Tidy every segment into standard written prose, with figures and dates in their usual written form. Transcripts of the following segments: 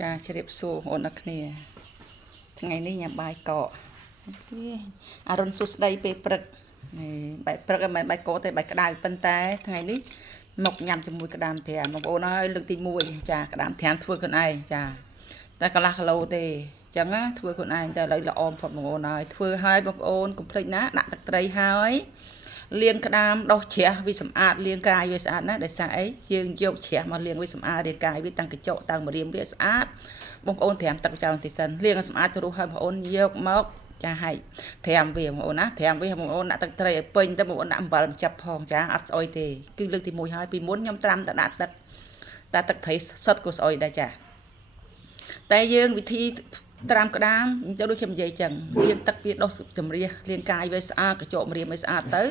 ចាជ្រាបសួរបងប្អូនអរគ្នាថ្ងៃនេះញ៉ាំបាយកកអរុនសុស្ដីពេលព្រឹកបាយព្រឹកមិនបាយកកទេបាយក្តៅប៉ុន្តែថ្ងៃនេះមកញ៉ាំជាមួយក្តាមត្រាំបងប្អូនហើយលើកទី1ចាក្តាមត្រាំធ្វើខ្លួនឯងចាតែកន្លះគីឡូទេអញ្ចឹងណាធ្វើខ្លួនឯងតែឥឡូវល្អបំផុតបងប្អូនហើយធ្វើឲ្យបងប្អូនកុំភ្លេចណាដាក់ទឹកត្រីហើយលាងក្តាមដោះជ្រះវាសម្អាតលាងកាយវាស្អាតណាដោយសារអីយើងយកជ្រះមកលាងវាសម្អាតរាងកាយវាតាំងកញ្ចក់តាំងម្រាមវាស្អាតបងប្អូនត្រាំទឹកចោលបន្តិចសិនលាងឲ្យស្អាតទៅរួសឲ្យបងប្អូនយកមកចាហែកត្រាំវាបងប្អូនណាត្រាំវាបងប្អូនដាក់ទឹកត្រីឲ្យពេញទៅបងប្អូនដាក់អំបិលចាប់ផងចាអត់ស្អុយទេគឺលើកទី1ហើយពីមុនខ្ញុំត្រាំតែដាក់ទឹកតែទឹកត្រីសុទ្ធក៏ស្អុយដែរចាតែយើងវិធីត្រាំក្តាមទៅដូចខ្ញុំនិយាយចឹងលាងទឹកវាដុសចម្រះលាងកាយវាស្អាតកញ្ចក់ម្រាមវាស្អាតទៅ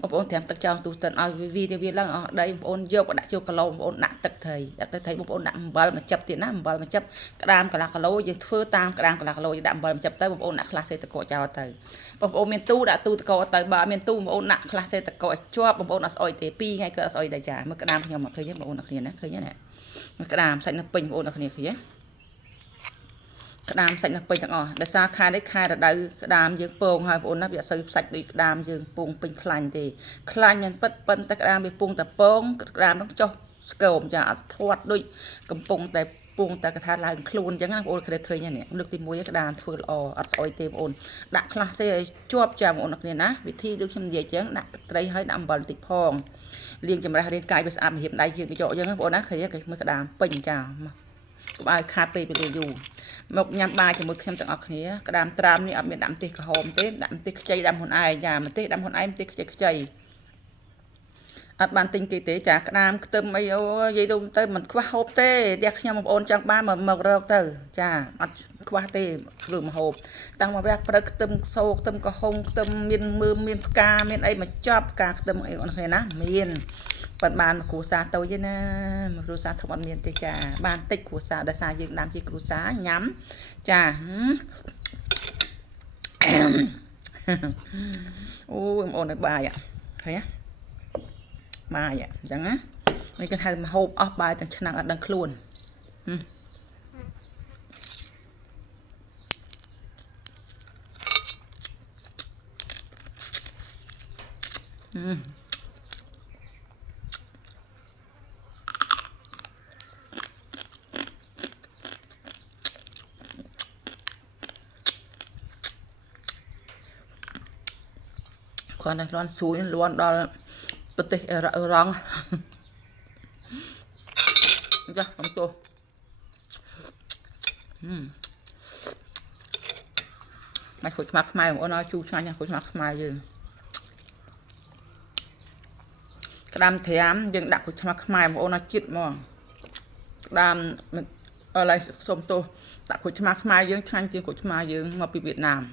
បងប្អូនត្រាំទឹកចោលទូទៅឲ្យវាឡើងអស់ដីបងប្អូនយកដាក់ចូលគីឡូបងប្អូនដាក់ទឹកត្រីបងប្អូនដាក់អំបិលមកចាប់ទៀតណាអំបិលមកចាប់ក្តាមកន្លះគីឡូយើងធ្វើតាមកក្តាមកន្លះគីឡូយើងដាក់អំបិលមកចាប់ទៅបងប្អូនដាក់ខ្លះសេតកកចោលទៅបងប្អូនមានទូដាក់ទូតកកទៅបើមានទូបងប្អូនដាក់ខ្លះសេតកកឲ្យជាប់បងប្អូនអត់ស្អុយទេ2ថ្ងៃក៏អត់ស្អុយដែរចាមើលក្តាមខ្ញុំមកឃើញបងប្អូនអ្នកគ្នាណាឃើញណាមើលក្តាមសាច់នៅពេញបងប្អូនអ្នកគ្នាឃើញណាក្តាមសាច់នៅពេញទាំងអស់ដោយសារខែនេះខែរដូវក្តាមយើងពងហើយបងប្អូនណាវាអត់សូវសាច់ដូចក្តាមយើងពងពេញខ្លាញ់ទេខ្លាញ់មិនពិតប៉ុន្តែក្តាមវាពងតែពងក្តាមនឹងចុះស្គមចាអត់ធាត់ដូចកំពុងតែពងតែកថាឡើងខ្លួនអញ្ចឹងណាបងប្អូនឃើញនេះលើកទី1ក្តាមធ្វើល្អអត់ស្អុយទេបងប្អូនដាក់ខ្លះសេឲ្យជាប់ចាបងប្អូនគ្នាណាវិធីដូចខ្ញុំនិយាយអញ្ចឹងដាក់ត្រីឲ្យដាក់អំបិលតិចផងលាងចម្រះរាងកាយវាស្អាតមហៀបដៃយើងកញ្ចក់អញ្ចឹងបងប្អូនណាឃើញមើលក្តាមពេញចាកុំឲ្យខាតពេលយូរមកញ៉ាំបាយជាមួយខ្ញុំទាំងអស់គ្នាក្តាមត្រាំនេះអត់មានដាក់ម្ទេសក្រហមទេដាក់ម្ទេសខ្ចីដាំខ្លួនឯងចាម្ទេសដាំខ្លួនឯងម្ទេសខ្ចីអត់បានទិញគេទេចាក្តាមខ្ទឹមអីអូនិយាយទៅមិនខ្វះហូបទេផ្ទះខ្ញុំបងប្អូនចង់បានមករកទៅចាអត់ខ្វះទេឬមហូបតាំងមកវះព្រឹកខ្ទឹមសោខ្ទឹមក្រហមខ្ទឹមមានផ្កាមានអីមកចប់ផ្កាខ្ទឹមអីអូនគ្នាណាមានប៉ុន្តែបានគ្រួសារតូចទេណាគ្រួសារធំអត់មានទេចាបានតិចគ្រួសារដោយសារយើងដាំជាគ្រួសារញ៉ាំចាអូបងប្អូនឲ្យបាយឃើញណាបាយអញ្ចឹងណាមិនគេហៅមហូបអស់បាយទាំងឆ្នាំងអត់ដឹងខ្លួនគាត់តែលន់ស៊ូយលន់ដល់ប្រទេសអឺរ៉ង់ចាខ្ញុំទោះមកខូចខ្មៅខ្មែរបងប្អូនឲ្យជូរឆ្ងាញ់ណាស់ខូចខ្មៅខ្មែរយើងក្តាមត្រាំយើងដាក់ខូចខ្មៅខ្មែរបងប្អូនឲ្យជាតិហ្មងក្តាមឥឡូវសុំទោសដាក់ខូចខ្មៅខ្មែរយើងឆ្ងាញ់ជាងខូចខ្មៅយើងមកពីវៀតណាម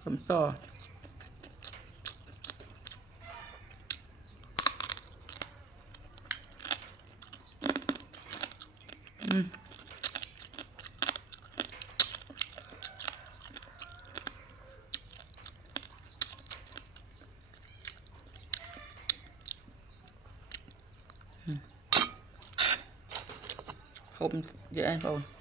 ខ្ញុំតហូបយកឯងបង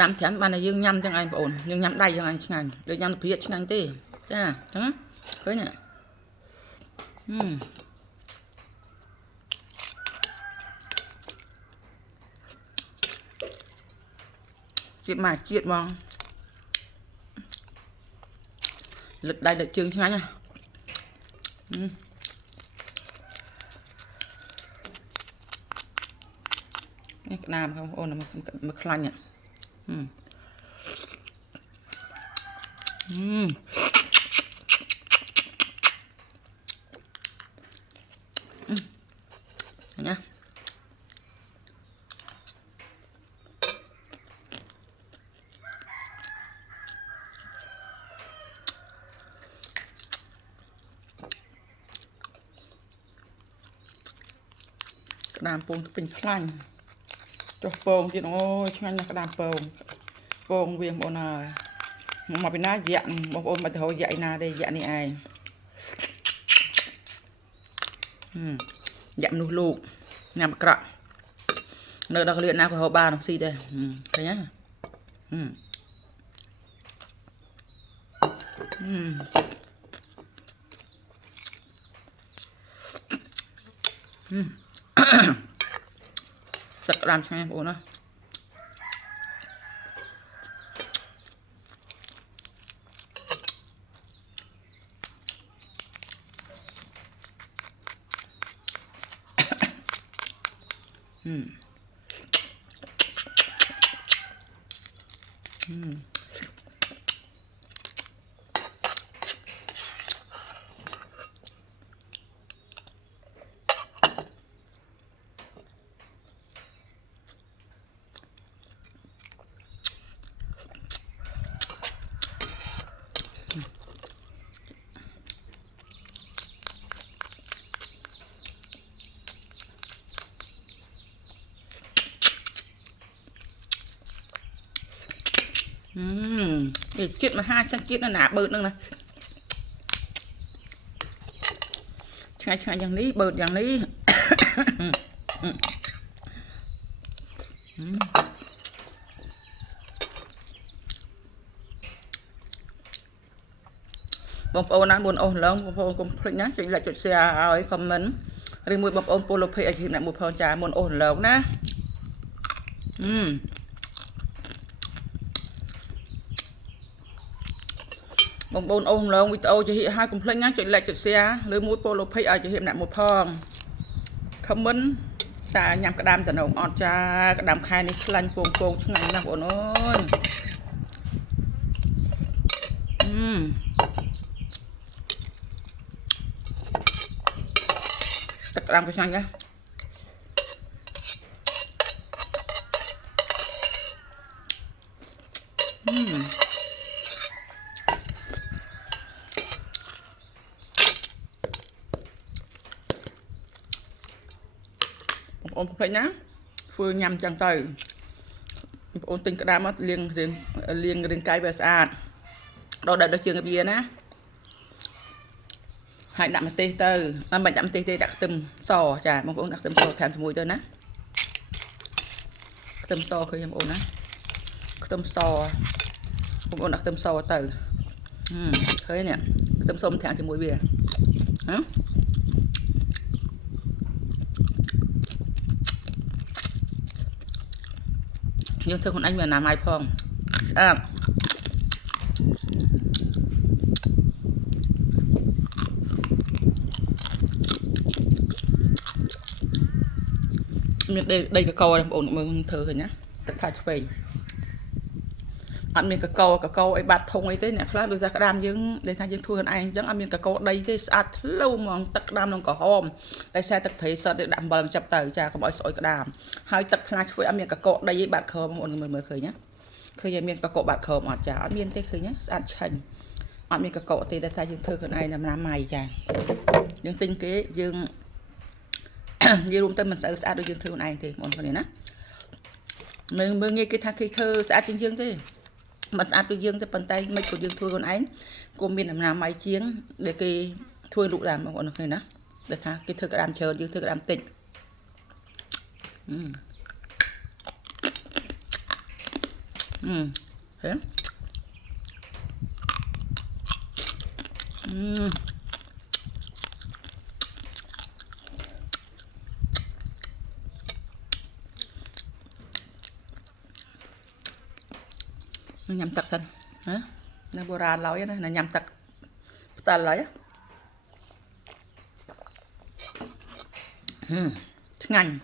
ក្តាមត្រាំបានតែយើងញ៉ាំទាំងឯងបងប្អូនយើងញ៉ាំដៃទាំងឯងឆ្ងាញ់ដូចញ៉ាំព្រាកឆ្ងាញ់ទេចាចឹងណា Cái nè. Chuyện mà chuyện mong. Lật đây lật chương cho nha. Cái nam không ôn là một khăn nhỉ. Nhá. Cái đàm pông bình khăn cho pông chứ ôi cho anh là cái đàm pông viên bọn nào mà bên ná dặn bọn ôn mà thôi dạy nào đây dặn này ai dặn nụ lụt nhằm cọ nơi đó luyện nào của họ ba nó xì đây thấy nhá Sạch làm cho em bố nó. Để chuyện mà hai sang chuyện là nã bớt nữa này chạy dạng lý bớt dạng lý bông ôn ăn buồn ôn lớn bông ôn cùng thích nhá chị lại chuột xe ấy comment riêng mùi bông ôn polo pay ở chị lại một phần trà buồn ôn lớn nè bông ôn ôn lớn video chị hiện hai cùng thích nhá chị lại chuột xe riêng mùi polo pay ở chị hiện lại một phần comment ta nhằm cái đam tận hồng ọt cha cái đam khai này lanh pong này là của nó tất cả cái xanh nhá ôn phải nhá phơi nhằm chẳng tới ôn tinh cái đam mất liền cái về sạch đó đợi được trường cái bia ná hãy đặt một tê từ mình đặt tê đặt tôm sò chả mong ôn đặt tôm sò thèm mùi tôi ná tôm sò khơi em ôn ná tôm sò mong ôn đặt tôm sò từ khơi nè tôm sò thèm thì mùi bia hả nhưng thưa con anh mà làm ai phong đây cái câu này ổn mừng thử rồi nhá tất cả về ăn miếng cái câu ấy bát thông ấy thế nè khác bây giờ cái đam dương để thay dương thua hơn anh chẳng ăn miếng cái câu đây thế sát lâu mà tất đam nó có hôm đây xe tất thấy sợ để đạm bờ chập tờ cha có mọi sỏi cái đam hai tất khai với ăn miếng cái câu đây với bát khờ mọi người mới khởi nhá khởi miếng cái câu bát khờ mà chả ăn miếng thế khởi nhá ăn chành ăn miếng cái câu thì để thay dương thua hơn anh làm mày chả dương tinh kế dương như luôn tên mình sẽ sát đôi dương thưa này thì mọi người nè mình nghe cái thằng khi thơ sát trên dương thế mình sát đôi dương thì bàn tay mấy của dương thua con ấy cô mình làm máy chiến để cái thua lụ làm mọi người nè để thằng cái thưa cái đam chờ dương thưa cái đam tịnh thế nhầm tật xanh hả nó bồ ra lỗi đó là nhầm tật ta lấy ngành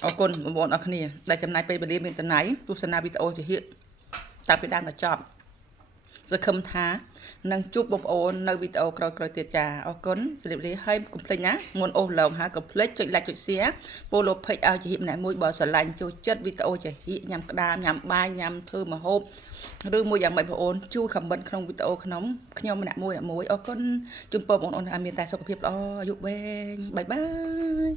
ở con bọn ở kia đại chấm nàyไปบริเวณตรงไหนตุสนาวิดีโอจะเห็นตามไปด้านมาจอบจะคำท้านั่งจุบบงโอนในวิดีโอกรอยเตียจ่าเอาก้นจะเรียบเรียให้กุมเพลงนะมวนโอหลงหากุมเพลงจุดไลจุดเสียโปโลเพจเอาจะเห็นไหนมวยบอสลันจูจัดวิดีโอจะเห็นยำกระดามยำใบยำthư mà hộp ឬមួយយ៉ាងម៉េចបងអូនជួយខមមិនក្នុងវីដេអូខ្ញុំម្នាក់មួយអរគុណជូនពរបងអូនឲ្យមានតែសុខភាពល្អអាយុវែងបាយបាយ